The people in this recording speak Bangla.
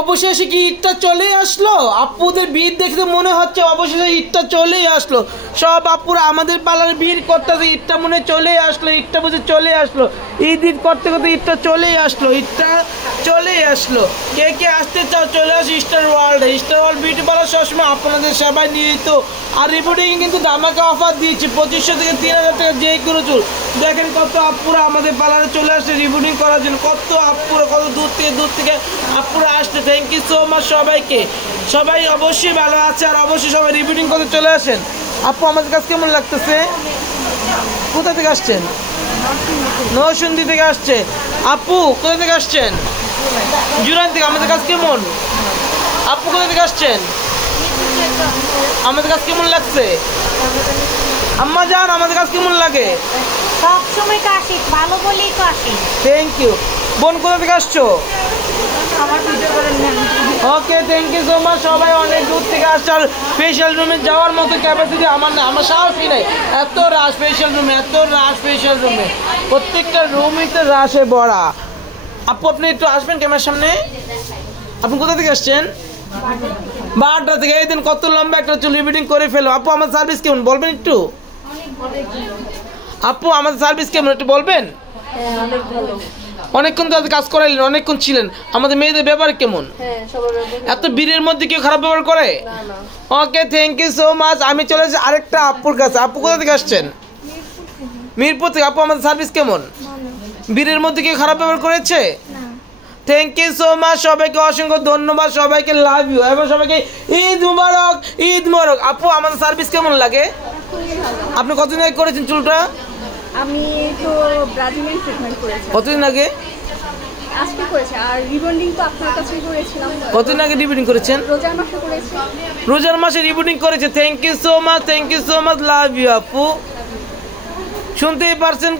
অবশেষে কি ঈদটা চলে আসলো? আপুদের ভিড় দেখতে মনে হচ্ছে অবশেষে ঈদটা চলেই আসলো। সব আপুরা আমাদের পার্লারে ভিড় করতেছে, ঈদটা মনে চলে আসলো, ঈদটা বুঝে চলে আসলো। ঈদ করতে করতে ঈদটা চলেই আসলো, ঈদটা চলেই আসলো। কে কে আসতে চাও চলে আসো star world. Star world beauty parlour সবসময় আপনাদের সেবায় নিয়োজিত। আর রিপোর্টিং কিন্তু ধামাকা অফার দিয়েছি, 2500 থেকে 3000 টাকা যে কোনো চুল। দেখেন কত আপুরা আমাদের পার্লারে চলে আসছে রিপোর্টিং করার জন্য, কত আপুরা কত দূর থেকে আপুরা আসছে। থ্যাংক ইউ সো মাচ সবাইকে। সবাই অবশ্যই ভালো আছে, আর অবশ্যই সবাই রিপোর্টিং করতে চলে আসেন। আপু আমাদের কাছে কেমন লাগতেছে? কোথা থেকে আসছেন? নরসিংদী থেকে আসছে। আপু কোথা থেকে আসছেন? জুরান থেকে। আমাদের কাছে কেমন? আপু কোথা থেকে আসছেন? আমাদের কাছে কেমন লাগছে? আম্মা জান আমাদের কাছে কেমন লাগে? সবসময় তো আসি, ভালো বলেই তো আসি। Thank you. বোন কোথা থেকে আসছো? Okay thank you so much. সবাই অনেক দূর থেকে আসছে। আর ফেশিয়াল রুমে যাওয়ার মতো ক্যাপাসিটি আমার না, আমার সাহসই নাই। এত রাশ ফেশিয়াল রুমে, এত রাশ ফেশিয়াল রুমে, প্রত্যেকটা রুমই তো রাশে ভরা। আপু আপনি একটু আসবেন ক্যামেরার সামনে। আপনি কোথা থেকে আসছেন? বারটা থেকে। এই দিন কত লম্বা একটা চুল রিপিটিং করে ফেলো। আপু আমার সার্ভিস কেমন বলবেন একটু? আপু আমাদের সার্ভিস কেমন একটু বলবেন? অনেকক্ষণ তো কাজ করাইলেন, অনেকক্ষণ ছিলেন। আমাদের মেয়েদের ব্যবহার কেমন? এত ভিড়ের মধ্যে কেউ খারাপ ব্যবহার করে? Okay thank you so much. আমি চলে যাচ্ছি আরেকটা আপুর কাছে। আপু কোথা থেকে আসছেন? মিরপুর থেকে। আপু আমাদের সার্ভিস কেমন? ভিড়ের মধ্যে কেউ খারাপ ব্যবহার করেছে? Thank you so much. সবাইকে অসংখ্য ধন্যবাদ, সবাইকে লাভ ইউ, এবং সবাইকে ঈদ মুবারক, ঈদ মুবারক। আপু আমাদের সার্ভিস কেমন লাগে? আপনি কতদিন আগে করেছেন চুলটা? আমি তো ব্রাজিলিয়ান ট্রিটমেন্ট করেছি। কতদিন আগে? আজকে করেছি। আর রিবন্ডিং তো আপনার কাছেই করেছিলাম। কতদিন আগে রিবন্ডিং করেছেন? রোজার মাসে করেছি। রোজার মাসে রিবন্ডিং করেছে। Thank you so much, thank you so much, love you আপু। শুনতেই পারছেন